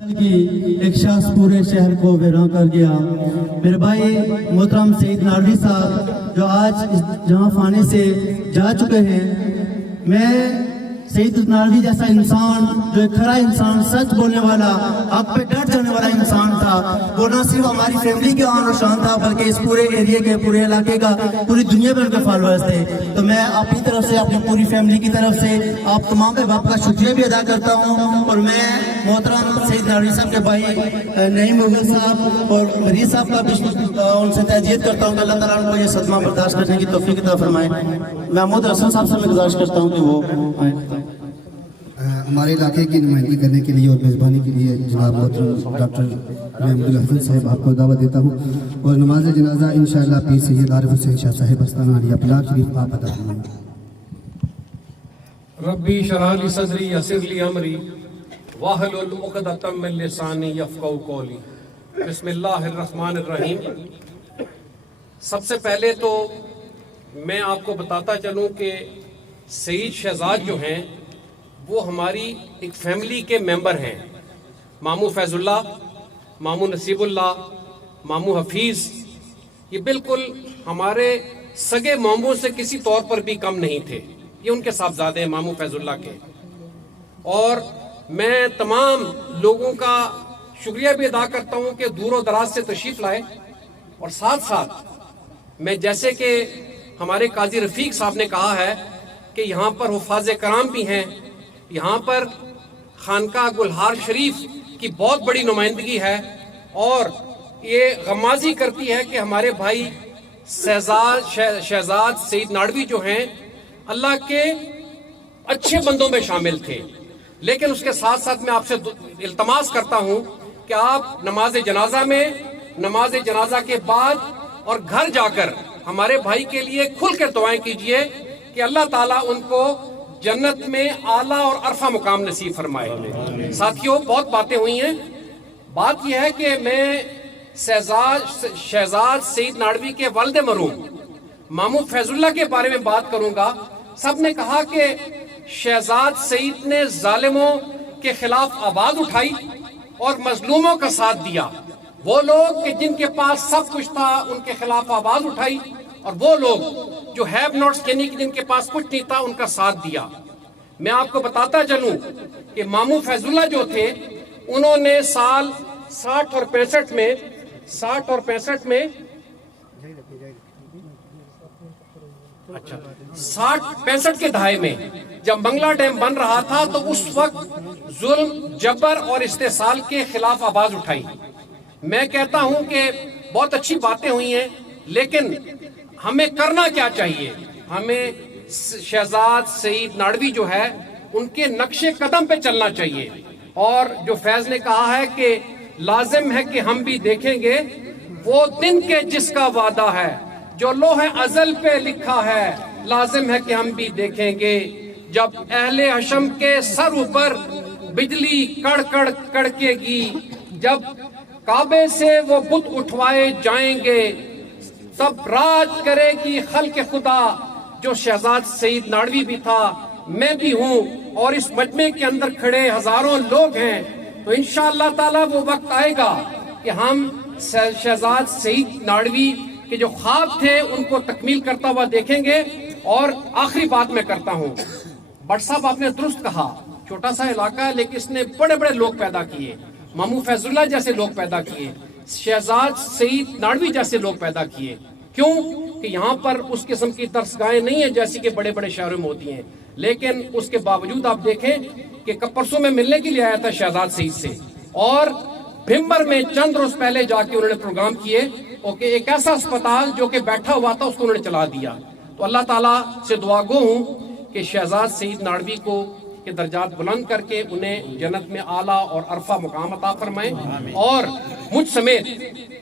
की एक शख्स पूरे शहर को वीरान कर गया। मेरे भाई मोहतरम सईद नाडवी साहब जो आज जहाँ फाने से जा चुके हैं, मैं सईद नाडवी जैसा इंसान, जो एक खरा इंसान, सच बोलने वाला, हक पे डट जाने वाला इंसान था, वो न सिर्फ हमारी फैमिली के आन और शान था बल्कि इस पूरे एरिया के, पूरे इलाके का, पूरी दुनिया में उनके फॉलोअर्स थे। तो मैं अपनी तरफ से, अपनी पूरी फैमिली की तरफ से आप तमाम अहबाब का शुक्रिया भी अदा करता हूँ। और मैं मोहतरम सईद नाडवी साहब के भाई नईम मुगल साहब और मरीज साहब का भी उनसे तहजीत करता हूँ कि अल्लाह ताला उनको ये सदमा बर्दाश्त करने की तौफीक अता फरमाए। महमूद हसन साहब से मैं गुजारिश करता हूँ कि वो आए। हमारे इलाके की नुमाइंदगी करने के लिए और मेज़बानी के लिए जनाब मोहतरम डॉक्टर महमूद हसन साहब आपको दावत देता हूँ और नमाज जनाजा इंशाअल्लाह पीर सैयद आरिफ हुसैन शाह साहिब अस्ताना अलिया पलाग शरीफ आप अदा फरमाएं। रब्बी शरह ली सदरी यस्सिर ली अमरी वहलुल उक़दतम मिन लिसानी यफ़क़हू क़ौली। बिस्मिल्लाहिर रहमानिर रहीम। सबसे पहले तो मैं आपको बताता चलूँ कि सईद शहजाद जो हैं वो हमारी एक फैमिली के मेंबर हैं। मामू फैजुल्ला, मामू नसीबुल्ला, मामू हफीज़, ये बिल्कुल हमारे सगे मामू से किसी तौर पर भी कम नहीं थे। ये उनके साहबजादे हैं मामू फैजुल्ला के। और मैं तमाम लोगों का शुक्रिया भी अदा करता हूँ कि दूर दराज से तशरीफ़ लाए। और साथ साथ मैं, जैसे कि हमारे काजी रफ़ीक साहब ने कहा है कि यहाँ पर हुफ़ाज़ कराम भी हैं, यहाँ पर खानका गुलहार शरीफ की बहुत बड़ी नुमाइंदगी है। और ये गमाजी करती है कि हमारे भाई शहजाद सईद नाडवी जो हैं अल्लाह के अच्छे बंदों में शामिल थे। लेकिन उसके साथ साथ मैं आपसे इल्तमास करता हूँ कि आप नमाज जनाजा में, नमाज जनाजा के बाद और घर जाकर हमारे भाई के लिए खुल कर दुआएं कीजिए कि अल्लाह ताला उनको जन्नत में आला और अरफा मुकाम नसीब फरमाए। साथियों, बहुत बातें हुई हैं। बात यह है कि मैं शहजाद सईद नाडवी के वालिद मरहूम मामू फैजुल्ला के बारे में बात करूंगा। सब ने कहा कि शहजाद सईद ने जालिमों के खिलाफ आवाज उठाई और मजलूमों का साथ दिया। वो लोग कि जिनके पास सब कुछ था उनके खिलाफ आवाज उठाई, और वो लोग जो हैव नॉट्स यानी कि जिनके पास कुछ नहीं था उनका साथ दिया। मैं आपको बताता चलूं कि मामू फैजुल्ला जो थे उन्होंने साल 60 और 65 में 65 के दहाई में जब मंगला डैम बन रहा था तो उस वक्त जुल्म, जबर और इस्तेसाल के खिलाफ आवाज उठाई। मैं कहता हूं कि बहुत अच्छी बातें हुई हैं, लेकिन हमें करना क्या चाहिए? हमें शहजाद सईद नाडवी जो है उनके नक्शे कदम पे चलना चाहिए। और जो फैज ने कहा है कि लाजिम है कि हम भी देखेंगे वो दिन के जिसका वादा है, जो लोहे अजल पे लिखा है, लाजिम है कि हम भी देखेंगे। जब अहले हशम के सर ऊपर बिजली कड़ कड़ कड़केगी, जब काबे से वो बुत उठवाए जाएंगे, तब राज करेगी खल्क़ खुदा। जो शहजाद सईद नाडवी भी था, मैं भी हूँ, और इस मजमे के अंदर खड़े हजारों लोग हैं। तो इंशाअल्लाह ताला वो वक्त आएगा कि हम शहजाद सईद नाडवी के जो ख्वाब थे उनको तकमील करता हुआ देखेंगे। और आखिरी बात मैं करता हूँ, भट्ट साहब आपने दुरुस्त कहा, छोटा सा इलाका है लेकिन इसने बड़े बड़े लोग पैदा किए। मामू फैजुल्ला जैसे लोग पैदा किए, शहजाद सईद नाडवी जैसे लोग पैदा किए। क्यों कि यहाँ पर उस किस्म की दरसगाहें नहीं है जैसी कि बड़े बड़े शहरों में होती हैं। लेकिन उसके बावजूद आप देखें कि परसों में मिलने के लिए आया था शहजाद सईद से, और भिम्बर में चंद रोज पहले जाके उन्होंने प्रोग्राम किए और कि एक ऐसा अस्पताल जो कि बैठा हुआ था उसको उन्होंने चला दिया। तो अल्लाह ताला से दुआ गो हूँ कि शहजाद सईद नाडवी को के दर्जात बुलंद करके उन्हें जन्नत में आला और अरफा मुकाम अता फरमाए। और मुझ समेत,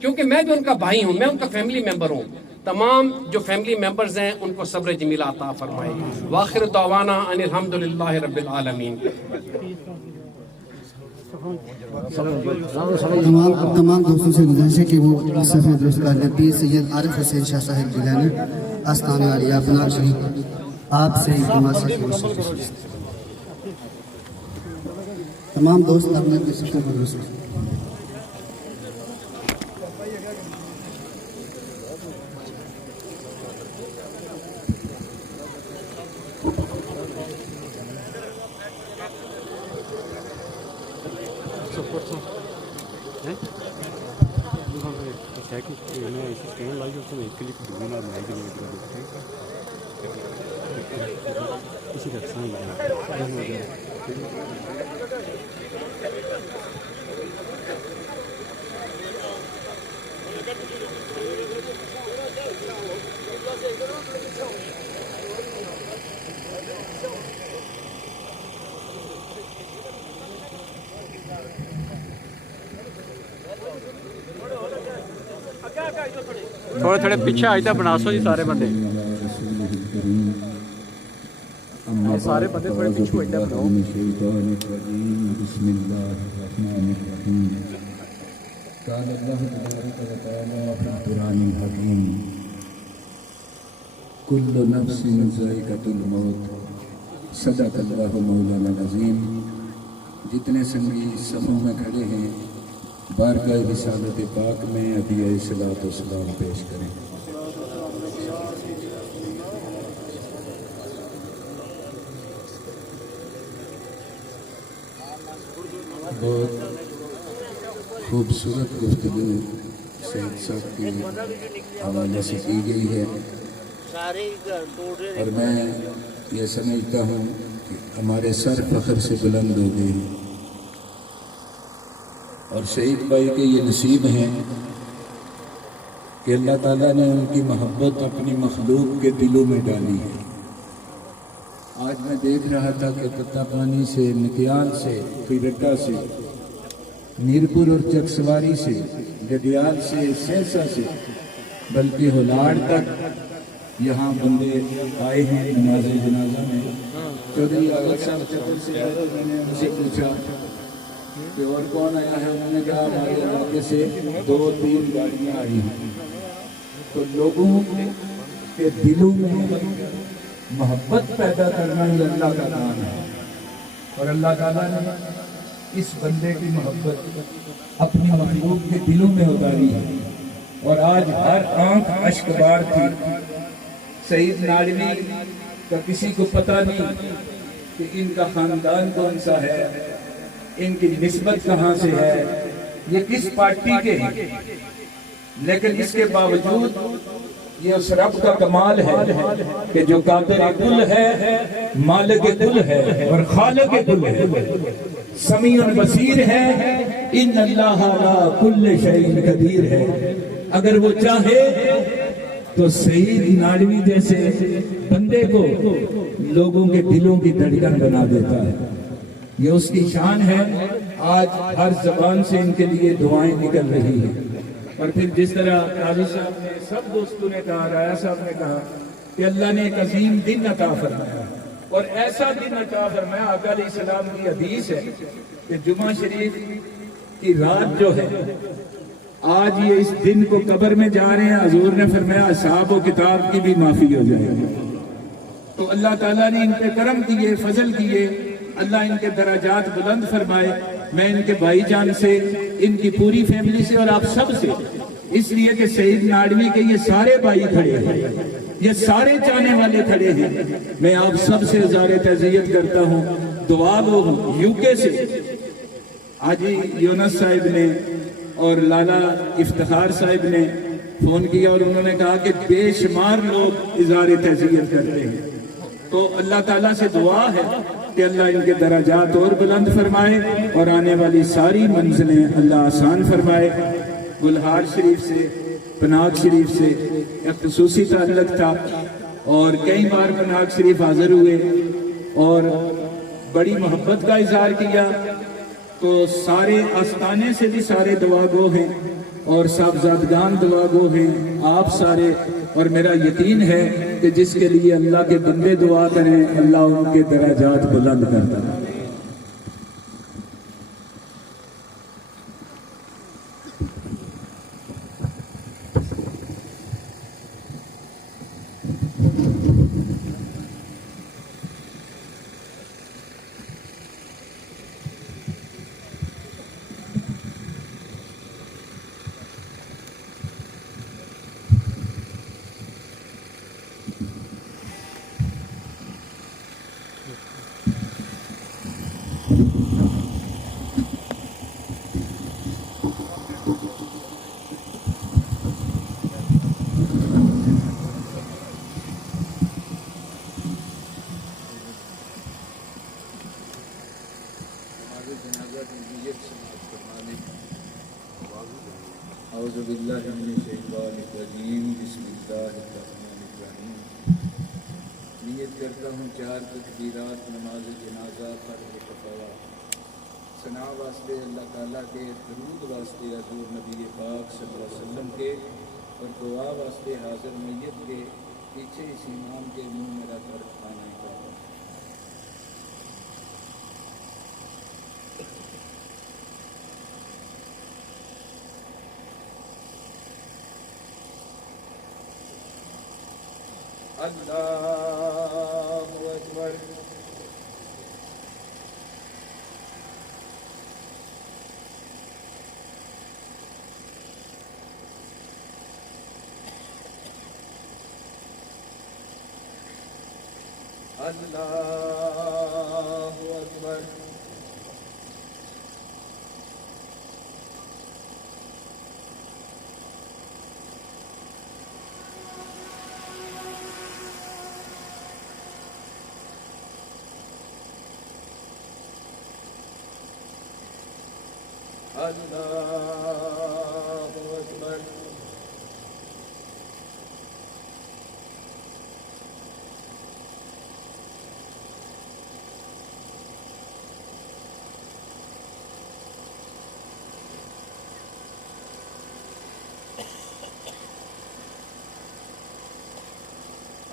क्योंकि मैं भी उनका भाई हूँ, मैं उनका फैमिली मेंबर हूँ, तमाम जो फैमिली मेंबर्स हैं उनको सब्र जमीला अता फरमाए। वाखिर दावाना अनिल हम्दुलिल्लाहि रब्बिल आलमीन। तमाम दोस्तों से गुजारिश है कि वो सफ़े दुरुस्त कर लें। पीर सैयद आरिफ हुसैन शाह साहिब जिलानी आस्ताना अलिया पलाग शरीफ आपसे तमाम दोस्त अपने अपने सिस्टम पर दोस्त थोड़े थोड़े पीछे आज तक बनासो जी सारे बंदे सारे बंदे थोड़े पीछे आज तक बनाओ कुल्लु नफ्सिन ज़ाइक़तुल मौत सदक़ल्लाहु मौलाना अज़ीम। जितने संगी सफ़ों में खड़े हैं बारगाह रिसालत पाक में हदिया सलात व सलाम पेश करें। बहुत खूबसूरत गुफ्तगू सैयद साहब के हवाले से की गई है और मैं ये समझता हूँ कि हमारे सर फख्र से बुलंद हो गए और शहीद भाई के ये नसीब हैं कि अल्लाह ताला ने उनकी मोहब्बत अपनी मखलूक के दिलों में डाली है। आज मैं देख रहा था कि तत्तापानी से, नित्याल से, खीरट्टा से, मीरपुर और चकसवारी से, गडियाल से, सहसा से, बल्कि होलाड़ तक यहाँ बंदे आए हैं नमाज जनाजा में। चौधरी आगत साहब चतर से आए, मैंने उनसे पूछा कि और कौन आया है, उन्होंने कहा हमारे इलाके से 2-3 गाड़ियाँ आई हैं। तो लोगों के दिलों में मोहब्बत पैदा करना ही अल्लाह का काम है और अल्लाह ताला ने इस बंदे की मोहब्बत अपनी मखलूक के दिलों में उतारी है और आज हर आंख अश्कबार थी। सईद नाडवी का किसी को पता नहीं कि इनका खानदान कौन सा है, इनकी निस्बत कहाँ से है, ये किस पार्टी के हैं, लेकिन इसके बावजूद ये उस रब का कमाल है कि जो कादिर कुल है, मालिक कुल है और खालिक कुल है, समीउन बसीर है, इन अल्लाह अला कुल्ल शैइन कदीर है। अगर वो चाहे तो सईद नाडवी जैसे बंदे को लोगों के दिलों की धड़कन बना देता है। ये उसकी शान है। आज हर जबान से इनके लिए दुआएं निकल रही हैं। और फिर जिस तरह काजी साहब ने, सब दोस्तों ने कहा, राया साहब ने कहा कि अल्लाह ने एक अजीम दिन अता फरमाया और ऐसा दिन अता फरमाया। आका अलैहिस्सलाम की हदीस है कि जुमा शरीफ की रात जो है, आज ये इस दिन को कब्र में जा रहे हैं, हजूर ने फरमाया असहाब व किताब की भी माफी हो जाएगी। तो अल्लाह ताला ने इन पे करम किए, फजल किए, अल्लाह इनके दराजात बुलंद फरमाए। मैं इनके भाईजान से, इनकी पूरी फैमिली से और आप सब से, इसलिए कि सईद नाडवी के ये सारे भाई खड़े हैं, ये सारे चाहने वाले खड़े हैं, मैं आप सब से ज़ारे तज़ियत करता हूँ। दुआ गो हूँ यूके से हाजी यूनस साहिब ने और लाला इफ्तिखार साहिब ने फोन किया और उन्होंने कहा कि बेशुमार लोग इज़ारे तज़ियत करते हैं। तो अल्लाह ताला से दुआ है कि अल्लाह इनके दराजात और बुलंद फरमाए और आने वाली सारी मंजिलें अल्लाह आसान फरमाए। गुलहार शरीफ से, पनाग शरीफ से एक खसूसी ताल्लुक था और कई बार पनाग शरीफ हाजिर हुए और बड़ी मोहब्बत का इजहार किया। तो सारे आस्ताने से भी सारे दुआ गो हैं और साहबजादगान दुआ गो हैं, आप सारे। और मेरा यकीन है कि जिसके लिए अल्लाह के बंदे दुआ करें, अल्लाह उनके दराजात बुलंद करता है। أعوذ بالله من الشيطان الرجيم بسم الله الرحمن الرحيم نیت کرتا ہوں 4 تکبیرات نماز جنازہ فرض کفایہ ثنا واسطے اللہ تعالیٰ کے، درود واسطے حضور نبی پاک صلی اللہ علیہ وسلم کے، اور دعا واسطے حاضر میت کے پیچھے اس امام کے منہ میں رکھ کر کھانا کھاتا ہوں۔ اللہ اکبر۔ اللہ اکبر۔ اللہ اکبر۔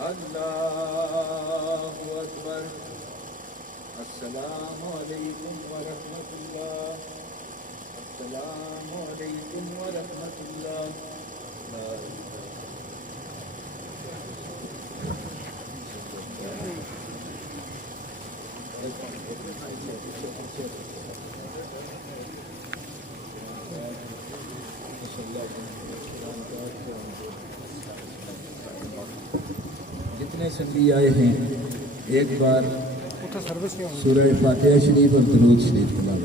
اللہ اکبر۔ السلام علیکم ورحمۃ اللہ۔ السلام علیکم ورحمۃ اللہ۔ لا الہ جتنے سنگی آئے ہیں ایک بار سورہ فاتحہ شریف اور درود شریف پڑھا۔